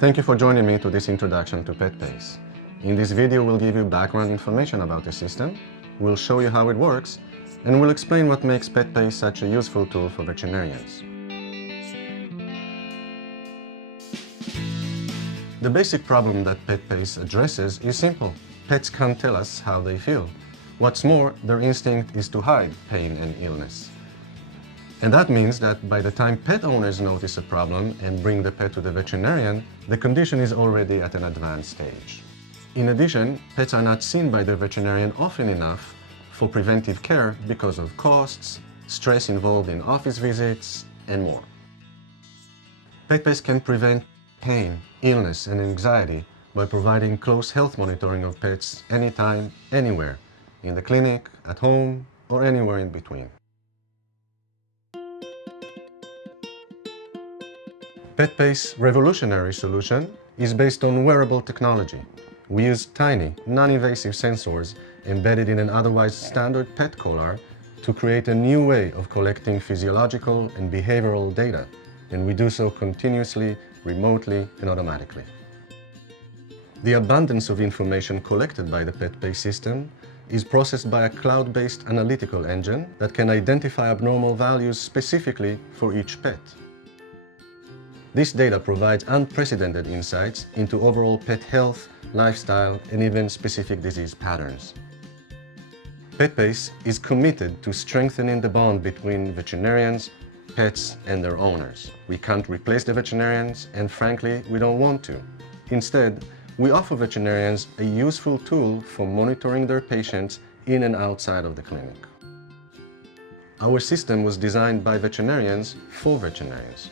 Thank you for joining me to this introduction to Petpace. In this video, we'll give you background information about the system, we'll show you how it works, and we'll explain what makes Petpace such a useful tool for veterinarians. The basic problem that Petpace addresses is simple. Pets can't tell us how they feel. What's more, their instinct is to hide pain and illness. And that means that by the time pet owners notice a problem and bring the pet to the veterinarian, the condition is already at an advanced stage. In addition, pets are not seen by the veterinarian often enough for preventive care because of costs, stress involved in office visits, and more. Petpace can prevent pain, illness, and anxiety by providing close health monitoring of pets anytime, anywhere, in the clinic, at home, or anywhere in between. Petpace's revolutionary solution is based on wearable technology. We use tiny, non-invasive sensors embedded in an otherwise standard pet collar to create a new way of collecting physiological and behavioral data, and we do so continuously, remotely, and automatically. The abundance of information collected by the Petpace system is processed by a cloud-based analytical engine that can identify abnormal values specifically for each pet. This data provides unprecedented insights into overall pet health, lifestyle, and even specific disease patterns. Petpace is committed to strengthening the bond between veterinarians, pets, and their owners. We can't replace the veterinarians, and frankly, we don't want to. Instead, we offer veterinarians a useful tool for monitoring their patients in and outside of the clinic. Our system was designed by veterinarians for veterinarians.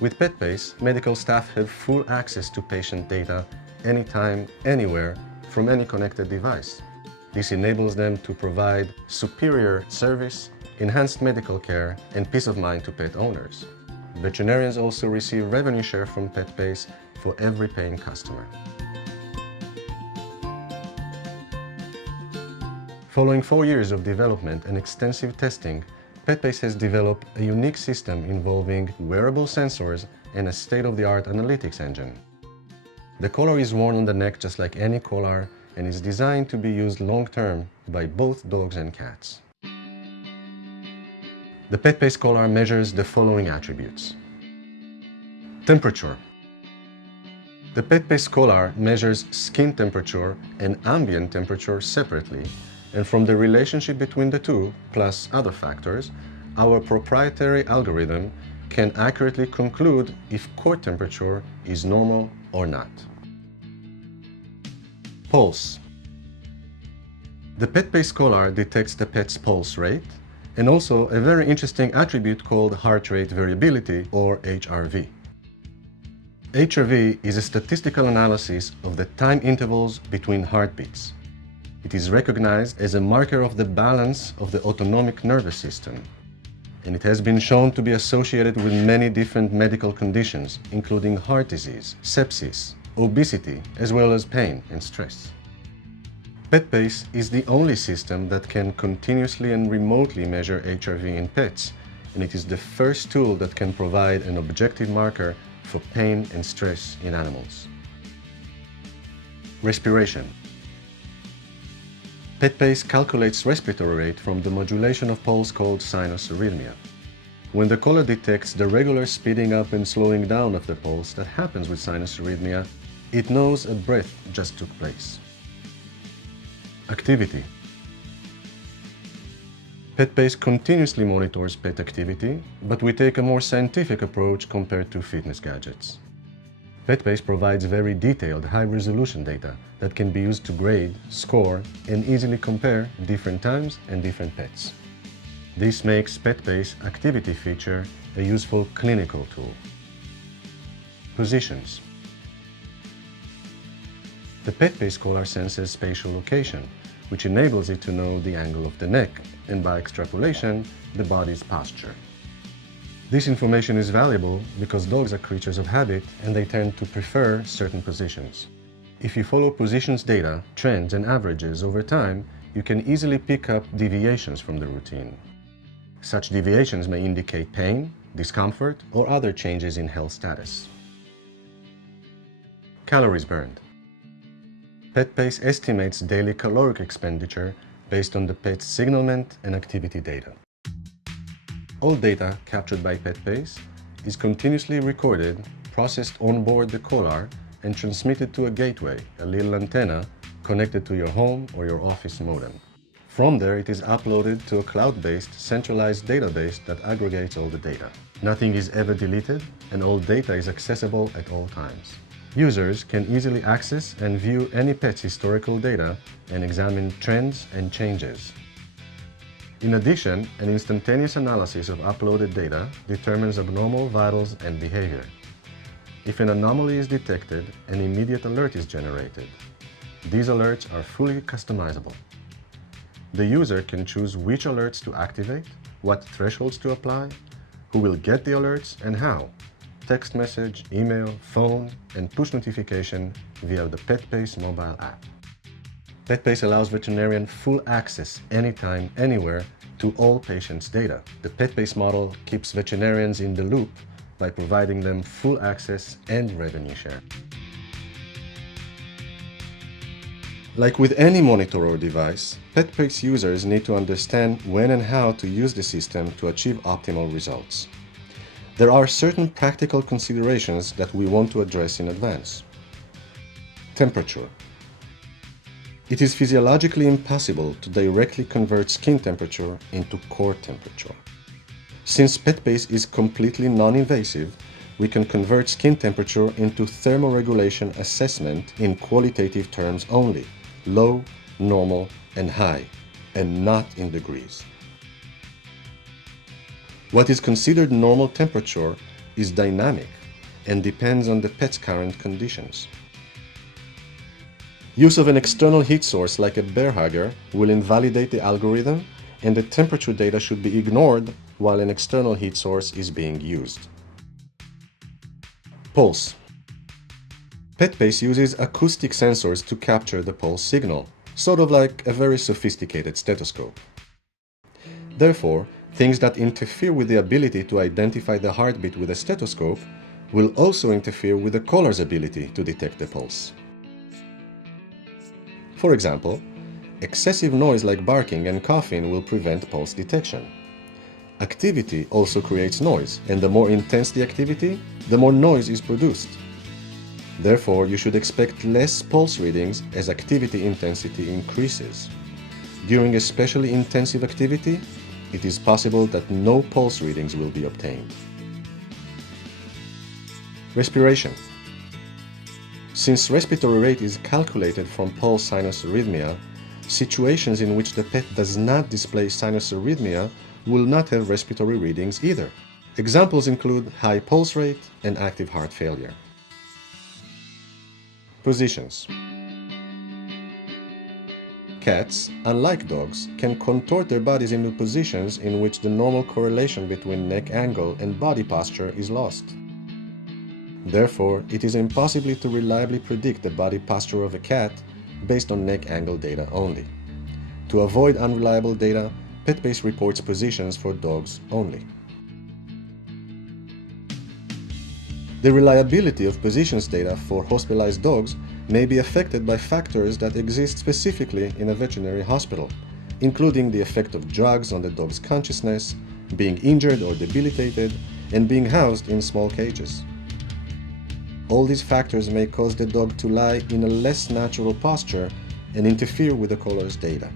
With Petpace, medical staff have full access to patient data anytime, anywhere, from any connected device. This enables them to provide superior service, enhanced medical care, and peace of mind to pet owners. Veterinarians also receive revenue share from Petpace for every paying customer. Following 4 years of development and extensive testing, Petpace has developed a unique system involving wearable sensors and a state-of-the-art analytics engine. The collar is worn on the neck just like any collar and is designed to be used long-term by both dogs and cats. The Petpace collar measures the following attributes. Temperature. The Petpace collar measures skin temperature and ambient temperature separately, and from the relationship between the two, plus other factors, our proprietary algorithm can accurately conclude if core temperature is normal or not. Pulse. The Petpace collar detects the pet's pulse rate and also a very interesting attribute called heart rate variability, or HRV. HRV is a statistical analysis of the time intervals between heartbeats. It is recognized as a marker of the balance of the autonomic nervous system, and it has been shown to be associated with many different medical conditions, including heart disease, sepsis, obesity, as well as pain and stress. Petpace is the only system that can continuously and remotely measure HRV in pets, and it is the first tool that can provide an objective marker for pain and stress in animals. Respiration. Petpace calculates respiratory rate from the modulation of pulse called sinus arrhythmia. When the collar detects the regular speeding up and slowing down of the pulse that happens with sinus arrhythmia, it knows a breath just took place. Activity. Petpace continuously monitors pet activity, but we take a more scientific approach compared to fitness gadgets. Petpace provides very detailed, high-resolution data that can be used to grade, score, and easily compare different times and different pets. This makes Petpace activity feature a useful clinical tool. Positions. The Petpace collar senses spatial location, which enables it to know the angle of the neck, and by extrapolation, the body's posture. This information is valuable because dogs are creatures of habit and they tend to prefer certain positions. If you follow positions data, trends, and averages over time, you can easily pick up deviations from the routine. Such deviations may indicate pain, discomfort, or other changes in health status. Calories burned. Petpace estimates daily caloric expenditure based on the pet's signalment and activity data. All data captured by Petpace is continuously recorded, processed on board the collar, and transmitted to a gateway, a little antenna, connected to your home or your office modem. From there, it is uploaded to a cloud-based, centralized database that aggregates all the data. Nothing is ever deleted, and all data is accessible at all times. Users can easily access and view any pet's historical data and examine trends and changes. In addition, an instantaneous analysis of uploaded data determines abnormal vitals and behavior. If an anomaly is detected, an immediate alert is generated. These alerts are fully customizable. The user can choose which alerts to activate, what thresholds to apply, who will get the alerts and how. Text message, email, phone, and push notification via the Petpace mobile app. Petpace allows veterinarian full access anytime, anywhere to all patients' data. The Petpace model keeps veterinarians in the loop by providing them full access and revenue share. Like with any monitor or device, Petpace users need to understand when and how to use the system to achieve optimal results. There are certain practical considerations that we want to address in advance. Temperature. It is physiologically impossible to directly convert skin temperature into core temperature. Since Petpace is completely non-invasive, we can convert skin temperature into thermoregulation assessment in qualitative terms only: low, normal, and high, and not in degrees. What is considered normal temperature is dynamic and depends on the pet's current conditions. Use of an external heat source like a bear hugger will invalidate the algorithm, and the temperature data should be ignored while an external heat source is being used. Pulse. Petpace uses acoustic sensors to capture the pulse signal, sort of like a very sophisticated stethoscope. Therefore, things that interfere with the ability to identify the heartbeat with a stethoscope will also interfere with the collar's ability to detect the pulse. For example, excessive noise like barking and coughing will prevent pulse detection. Activity also creates noise, and the more intense the activity, the more noise is produced. Therefore, you should expect less pulse readings as activity intensity increases. During especially intensive activity, it is possible that no pulse readings will be obtained. Respiration. Since respiratory rate is calculated from pulse sinus arrhythmia, situations in which the pet does not display sinus arrhythmia will not have respiratory readings either. Examples include high pulse rate and active heart failure. Positions. Cats, unlike dogs, can contort their bodies into positions in which the normal correlation between neck angle and body posture is lost. Therefore, it is impossible to reliably predict the body posture of a cat based on neck angle data only. To avoid unreliable data, Petpace reports positions for dogs only. The reliability of positions data for hospitalized dogs may be affected by factors that exist specifically in a veterinary hospital, including the effect of drugs on the dog's consciousness, being injured or debilitated, and being housed in small cages. All these factors may cause the dog to lie in a less natural posture and interfere with the collar's data.